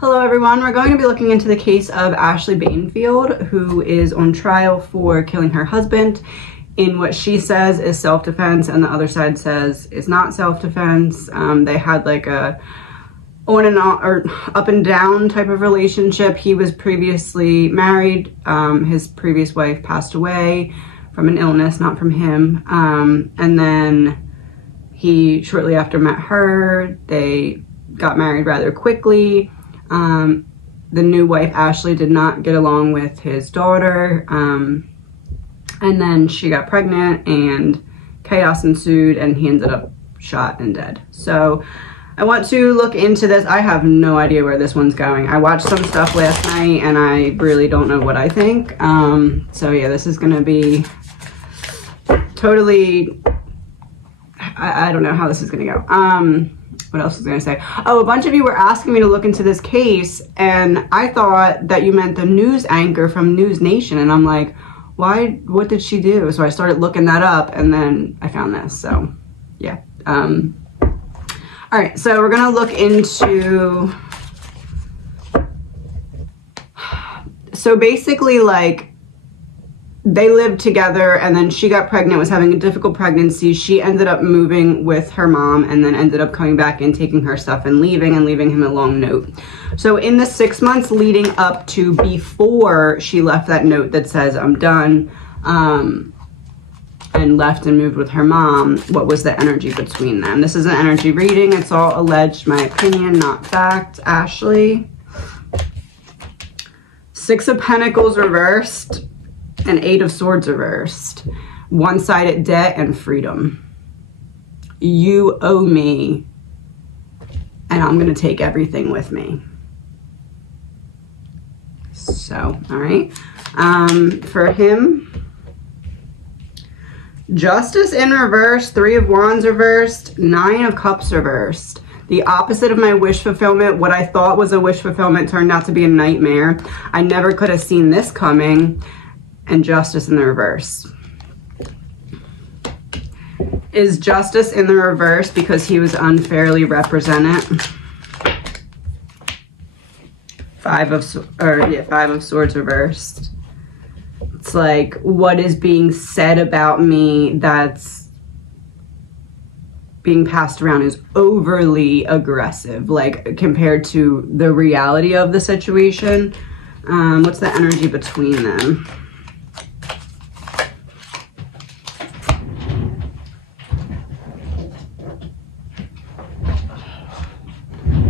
Hello everyone, we're going to be looking into the case of Ashley BENEFIELD, who is on trial for killing her husband in what she says is self-defense and the other side says it's not self-defense. They had like a on and on or up and down type of relationship. He was previously married. His previous wife passed away from an illness, not from him. And then he shortly after met her. They got married rather quickly. The new wife, Ashley, did not get along with his daughter, and then she got pregnant and chaos ensued and he ended up shot and dead. So I want to look into this. I have no idea where this one's going. I watched some stuff last night and I really don't know what I think. So yeah, this is gonna be totally, I don't know how this is gonna go. What else was I gonna say? Oh, a bunch of you were asking me to look into this case and I thought that you meant the news anchor from News Nation, and I'm like, why, what did she do? So I started looking that up and then I found this, so yeah. All right, so we're gonna look into, so basically like, they lived together and then she got pregnant, was having a difficult pregnancy. She ended up moving with her mom and then ended up coming back and taking her stuff and leaving him a long note. So in the 6 months leading up to before she left that note that says, I'm done, and left and moved with her mom, what was the energy between them? This is an energy reading. It's all alleged, my opinion, not fact. Ashley. 6 of Pentacles reversed. And 8 of Swords reversed. One-sided debt and freedom. You owe me, and I'm gonna take everything with me. So, all right. For him, Justice in reverse, 3 of Wands reversed, 9 of Cups reversed. The opposite of my wish fulfillment. What I thought was a wish fulfillment turned out to be a nightmare. I never could have seen this coming. And Justice in the reverse. Is Justice in the reverse because he was unfairly represented? 5 of Swords reversed. It's like, what is being said about me that's being passed around is overly aggressive, like compared to the reality of the situation. What's the energy between them?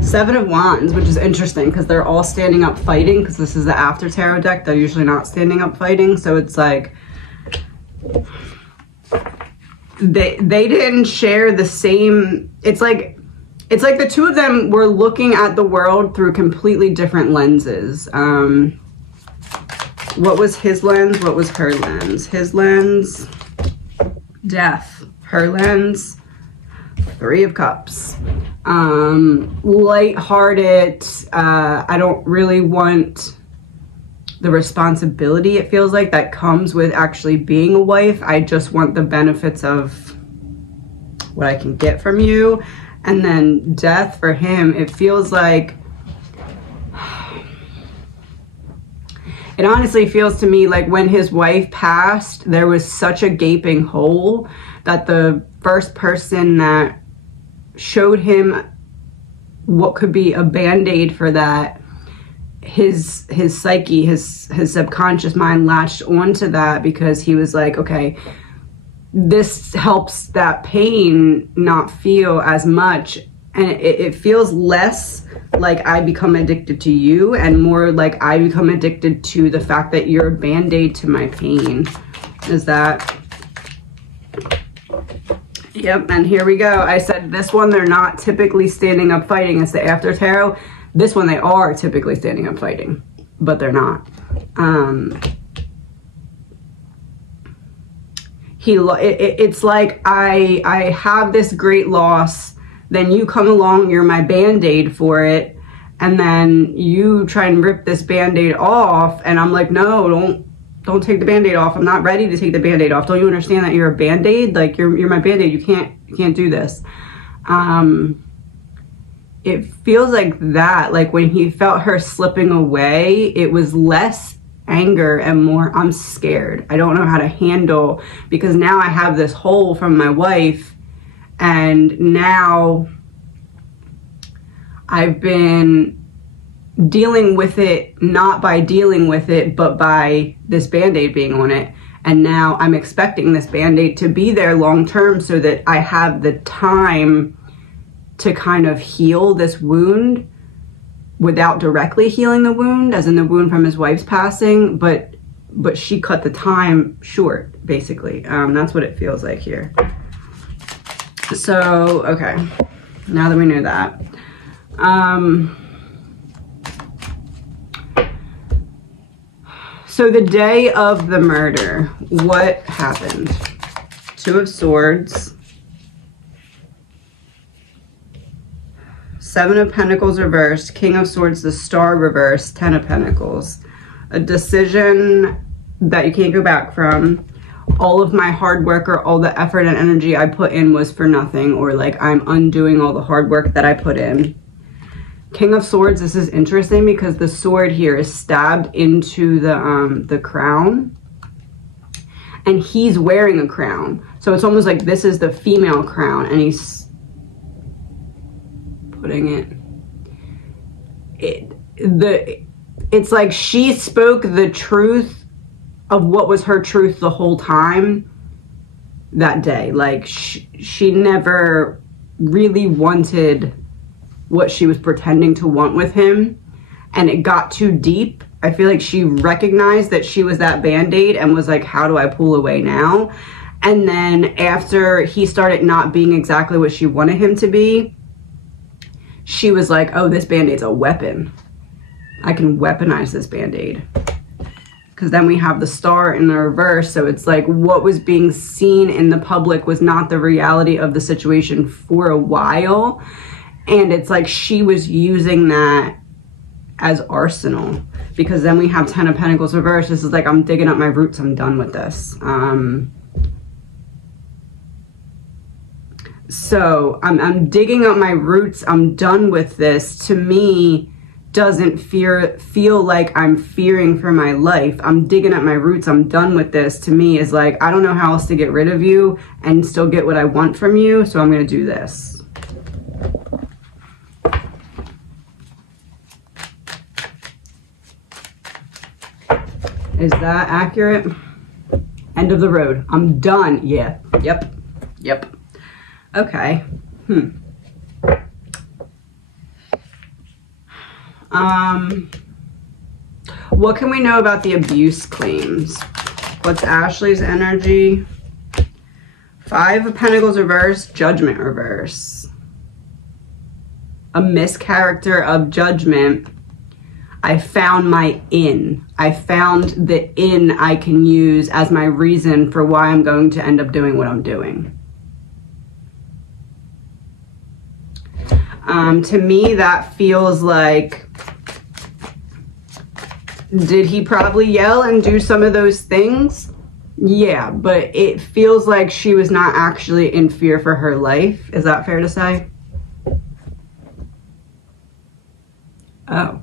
Seven of Wands, which is interesting because they're all standing up fighting, because this is the after tarot deck. They're usually not standing up fighting. So it's like they didn't share the same, it's like the two of them were looking at the world through completely different lenses. What was his lens? What was her lens? His lens, death. Her lens, 3 of Cups. Lighthearted. I don't really want the responsibility, it feels like, that comes with actually being a wife. I just want the benefits of what I can get from you. And then death for him, it feels like, it honestly feels to me like when his wife passed, there was such a gaping hole that the first person that showed him what could be a band-aid for that, his psyche, his subconscious mind latched onto that because he was like, okay, this helps that pain not feel as much, and it feels less like I become addicted to you and more like I become addicted to the fact that you're a band-aid to my pain. Is that? Yep, and here we go. I said this one, they're not typically standing up fighting. It's the after tarot. This one, they are typically standing up fighting, but they're not. It's like I have this great loss, then you come along, you're my band-aid for it, and then you try and rip this band-aid off, and I'm like, no, don't take the band-aid off. I'm not ready to take the band-aid off. Don't you understand that you're a band-aid? Like, you're my band-aid. You can't do this. it feels like that. Like when he felt her slipping away, it was less anger and more, I'm scared. I don't know how to handle, because now I have this hole from my wife, and now I've been dealing with it, not by dealing with it, but by this Band-Aid being on it. And now I'm expecting this Band-Aid to be there long term so that I have the time to kind of heal this wound without directly healing the wound, as in the wound from his wife's passing, but she cut the time short, basically. That's what it feels like here. So, okay, now that we know that. So the day of the murder, what happened? Two of Swords, Seven of Pentacles reversed, King of Swords, the Star reversed, Ten of Pentacles. A decision that you can't go back from. All of my hard work, or all the effort and energy I put in, was for nothing, or like I'm undoing all the hard work that I put in. King of Swords, this is interesting because the sword here is stabbed into the crown, and he's wearing a crown. So it's almost like this is the female crown, and he's putting it's like she spoke the truth of what was her truth the whole time that day. Like she never really wanted what she was pretending to want with him, and it got too deep. I feel like she recognized that she was that Band-Aid and was like, how do I pull away now? And then after he started not being exactly what she wanted him to be, she was like, oh, this Band-Aid's a weapon. I can weaponize this Band-Aid. Because then we have the Star in the reverse, so it's like what was being seen in the public was not the reality of the situation for a while. And it's like she was using that as arsenal, because then we have Ten of Pentacles reversed. This is like, I'm digging up my roots. I'm done with this. So I'm digging up my roots. I'm done with this. To me, doesn't feel like I'm fearing for my life. I'm digging up my roots. I'm done with this. To me is like, I don't know how else to get rid of you and still get what I want from you. So I'm going to do this. Is that accurate? End of the road. I'm done. Yeah. Yep. Yep. Okay. What can we know about the abuse claims? What's Ashley's energy? Five of Pentacles reverse, Judgment reverse. A mischaracter of Judgment. I found my in. I found the in I can use as my reason for why I'm going to end up doing what I'm doing. To me, that feels like, did he probably yell and do some of those things? Yeah, but it feels like she was not actually in fear for her life. Is that fair to say? Oh.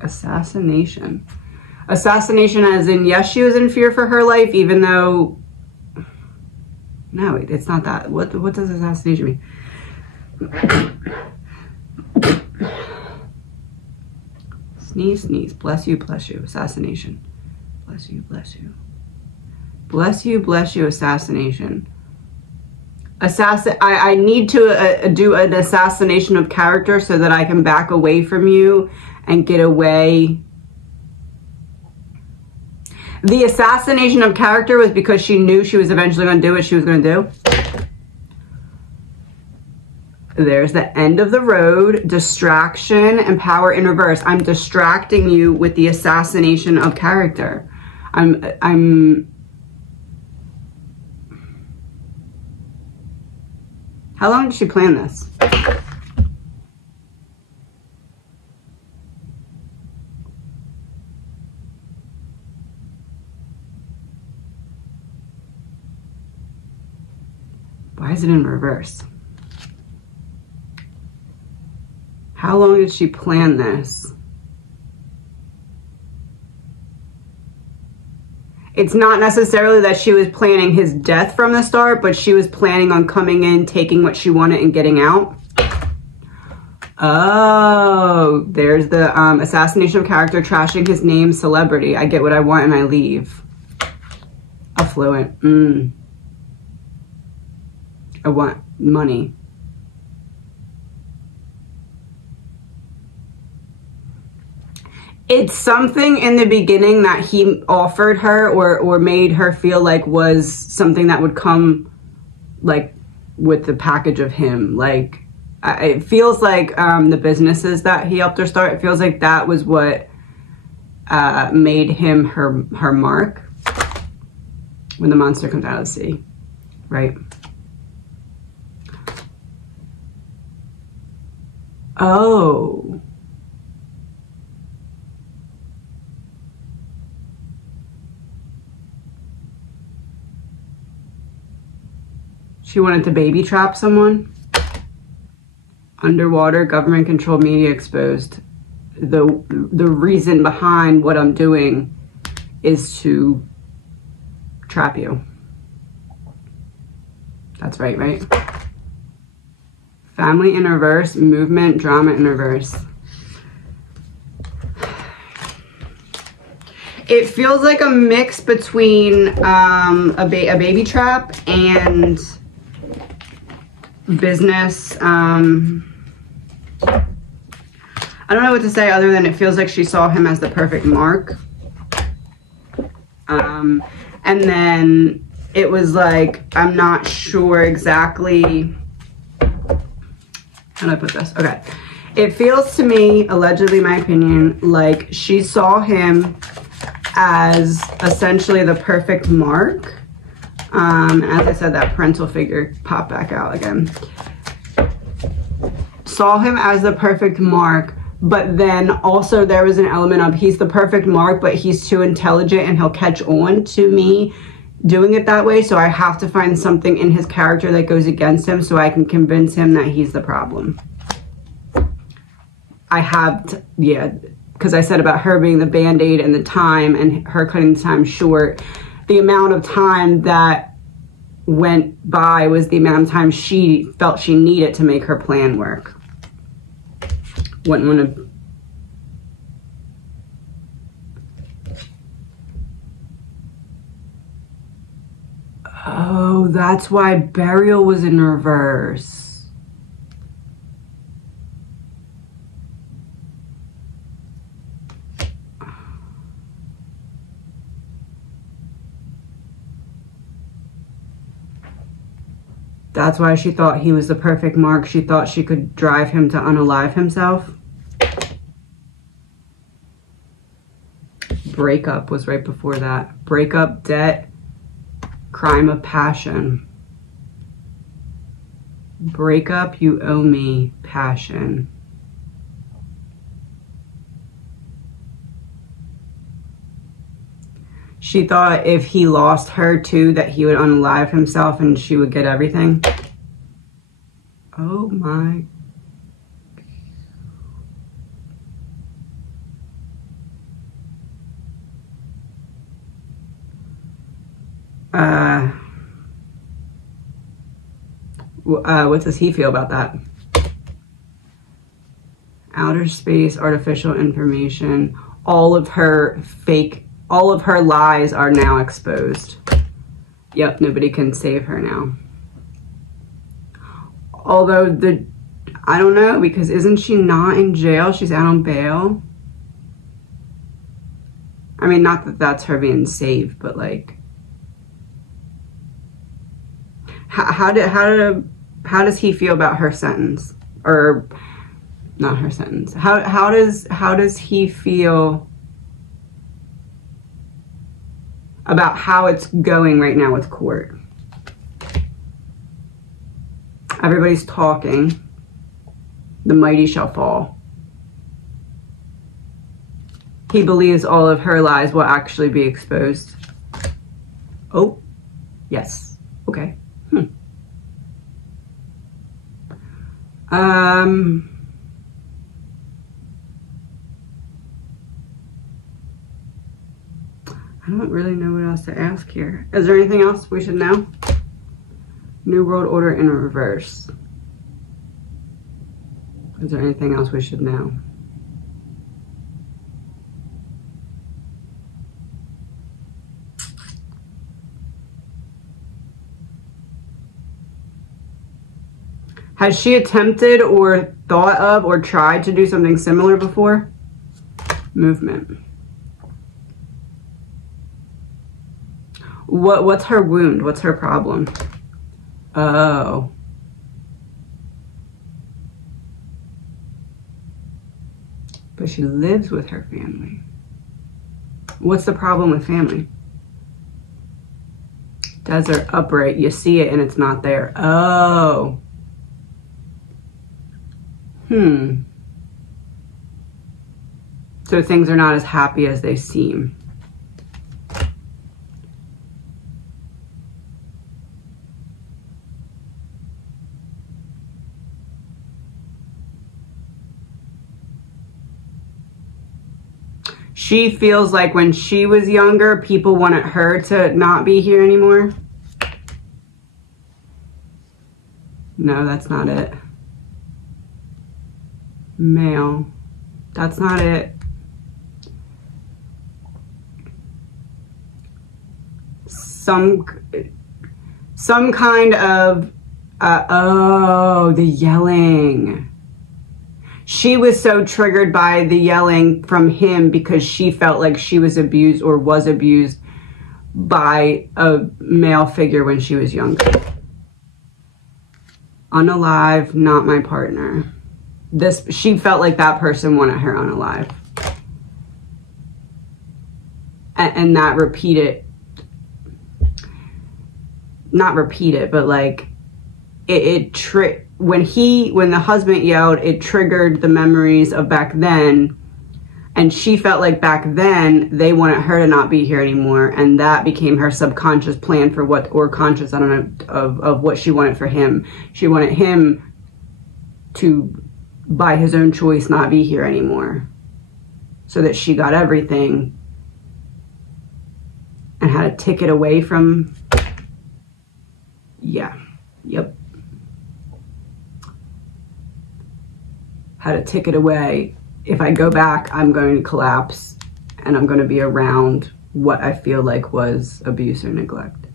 Assassination. Assassination as in, yes, she was in fear for her life, even though... No, it's not that. What does assassination mean? Sneeze, sneeze. Bless you, bless you. Assassination. Bless you, bless you. Bless you, bless you, assassination. I need to do an assassination of character so that I can back away from you and get away. The assassination of character was because she knew she was eventually going to do what she was going to do. There's the end of the road, distraction, and power in reverse. I'm distracting you with the assassination of character. How long did she plan this? Why Why is it in reverse? How long did she plan this? It's not necessarily that she was planning his death from the start, but she was planning on coming in, taking what she wanted, and getting out. Oh, there's the assassination of character, trashing his name, celebrity. I get what I want and I leave. Affluent. I want money. It's something in the beginning that he offered her or made her feel like was something that would come like with the package of him. Like, it feels like the businesses that he helped her start, it feels like that was what made him her mark when the monster comes out of the sea, right? Oh. She wanted to baby trap someone. Underwater, government controlled, media exposed. The reason behind what I'm doing is to trap you. That's right, right? Family in reverse, movement, drama in reverse. It feels like a mix between a baby trap and business. I don't know what to say other than it feels like she saw him as the perfect mark. And then it was like, I'm not sure exactly, how do I put this? Okay. It feels to me, allegedly my opinion, like she saw him as essentially the perfect mark. As I said, that parental figure popped back out again. Saw him as the perfect mark, but then also there was an element of he's the perfect mark, but he's too intelligent and he'll catch on to me doing it that way. So I have to find something in his character that goes against him so I can convince him that he's the problem. I have to, yeah, because I said about her being the Band-Aid and the time and her cutting the time short. The amount of time that went by was the amount of time she felt she needed to make her plan work. Wouldn't want to... Oh, that's why burial was in reverse. That's why she thought he was the perfect mark. She thought she could drive him to unalive himself. Breakup was right before that. Breakup, debt, crime of passion. Breakup, you owe me, passion. She thought if he lost her too, that he would unalive himself and she would get everything. Oh my. What does he feel about that? Outer space, artificial information, all of her lies are now exposed. Yep, nobody can save her now. Although I don't know, because isn't she not in jail? She's out on bail. I mean, not that that's her being saved, but like, how does he feel about her sentence? Or not her sentence. How does he feel about how it's going right now with court? Everybody's talking. The mighty shall fall. He believes all of her lies will actually be exposed. Oh, yes. Okay. I don't really know what else to ask here. Is there anything else we should know? New World Order in reverse. Is there anything else we should know? Has she attempted or thought of or tried to do something similar before? Movement. What's her wound? What's her problem? Oh. But she lives with her family. What's the problem with family? Desert upright. You see it and it's not there. Oh. So things are not as happy as they seem. She feels like when she was younger, people wanted her to not be here anymore. No, that's not it. Male. That's not it. Some kind of, oh, the yelling. She was so triggered by the yelling from him because she felt like she was abused or was abused by a male figure when she was younger. Unalive, not my partner. She felt like that person wanted her unalive. And that repeated, not repeated, but like when the husband yelled, it triggered the memories of back then, and she felt like back then they wanted her to not be here anymore, and that became her subconscious plan for what, or conscious, I don't know, of what she wanted for him. She wanted him to, by his own choice, not be here anymore, so that she got everything and had a ticket away from, yeah, yep. Had a ticket away. If I go back, I'm going to collapse and I'm going to be around what I feel like was abuse or neglect.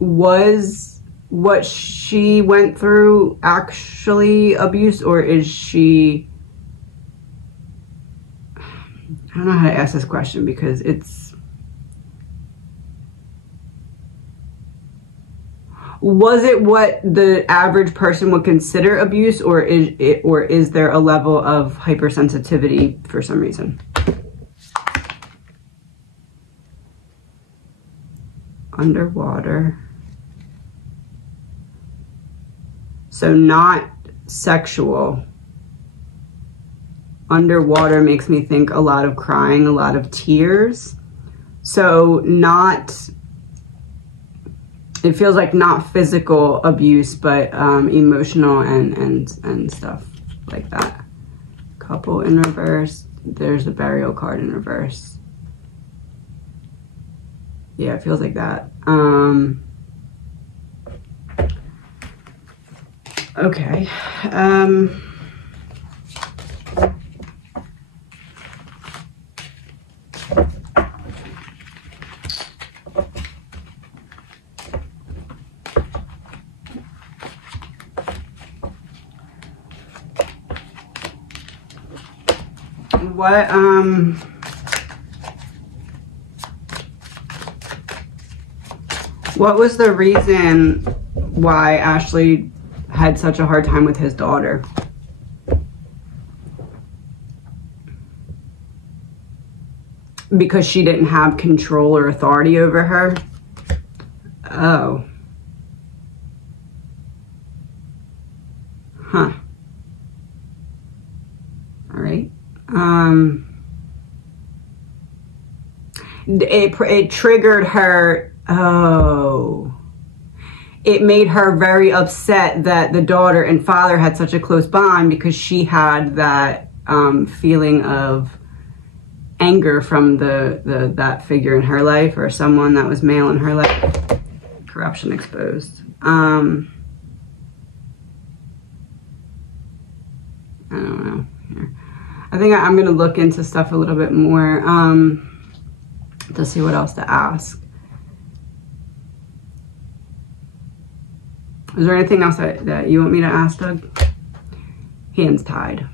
Was what she went through actually abuse, or is she, I don't know how to ask this question because it's, was it what the average person would consider abuse, or is there a level of hypersensitivity for some reason? Underwater. So not sexual. Underwater makes me think a lot of crying, a lot of tears. So not, it feels like not physical abuse, but emotional and stuff like that. Couple in reverse. There's the burial card in reverse. Yeah, it feels like that. Okay. What was the reason why Ashley had such a hard time with his daughter? Because she didn't have control or authority over her? Oh. Huh. All right. It triggered her Oh. It made her very upset that the daughter and father had such a close bond because she had that feeling of anger from that figure in her life, or someone that was male in her life. Corruption exposed. I don't know. Here. I think I'm going to look into stuff a little bit more to see what else to ask. Is there anything else that you want me to ask, Doug? Hands tied.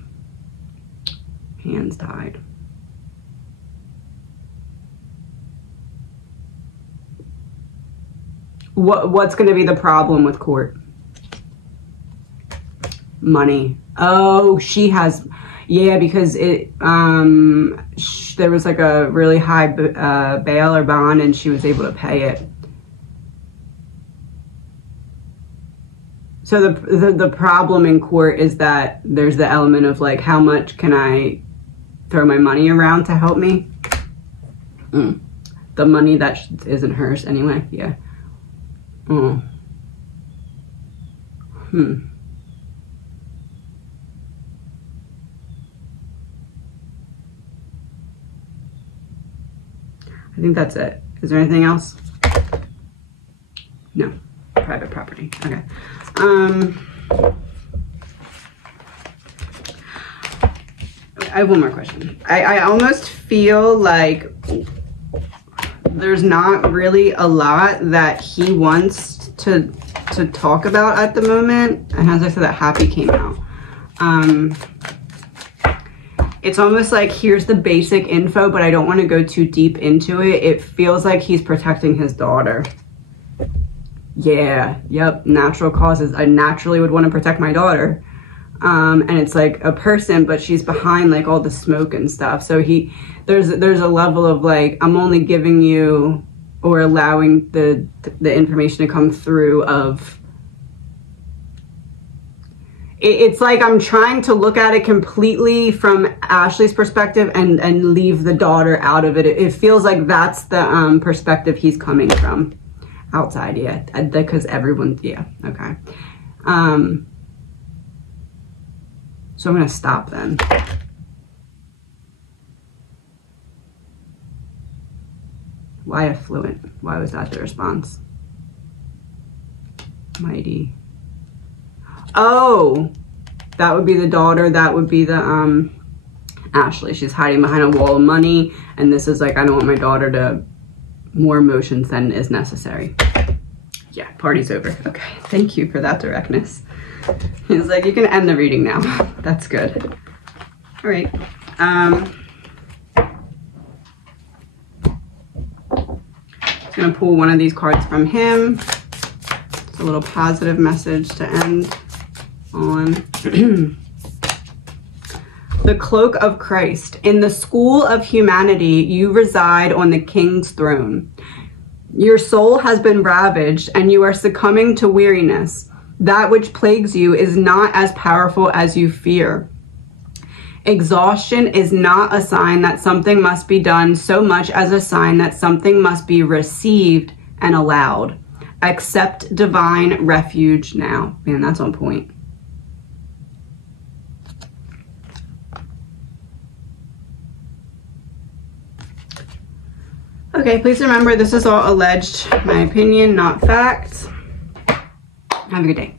Hands tied. What's going to be the problem with court? Money. Oh, she has, yeah, because it there was like a really high bail or bond, and she was able to pay it. So the problem in court is that there's the element of like, how much can I throw my money around to help me? The money that isn't hers anyway. Yeah. I think that's it. Is there anything else? No. Private property. Okay. I have one more question. I almost feel like there's not really a lot that he wants to talk about at the moment. And as I said, that Happy came out. It's almost like here's the basic info, but I don't want to go too deep into it. It feels like he's protecting his daughter. Yeah, yep, natural causes. I naturally would want to protect my daughter. And it's like a person, but she's behind like all the smoke and stuff. So there's a level of like, I'm only giving you or allowing the information to come through of, it's like I'm trying to look at it completely from Ashley's perspective and leave the daughter out of it. It feels like that's the perspective he's coming from. Outside, yeah, because everyone, yeah, okay. So I'm gonna stop then. Why affluent? Why was that the response? Mighty. Oh, that would be the daughter. That would be the Ashley. She's hiding behind a wall of money, and this is like, I don't want my daughter to more emotions than is necessary. Yeah, party's over. Okay, thank you for that directness. He's like, you can end the reading now. That's good. All right. Just gonna pull one of these cards from him. It's a little positive message to end on. The cloak of Christ. In the school of humanity, you reside on the king's throne. Your soul has been ravaged and you are succumbing to weariness. That which plagues you is not as powerful as you fear. Exhaustion is not a sign that something must be done so much as a sign that something must be received and allowed. Accept divine refuge now. Man, that's on point. Okay, please remember this is all alleged, my opinion, not fact. Have a good day.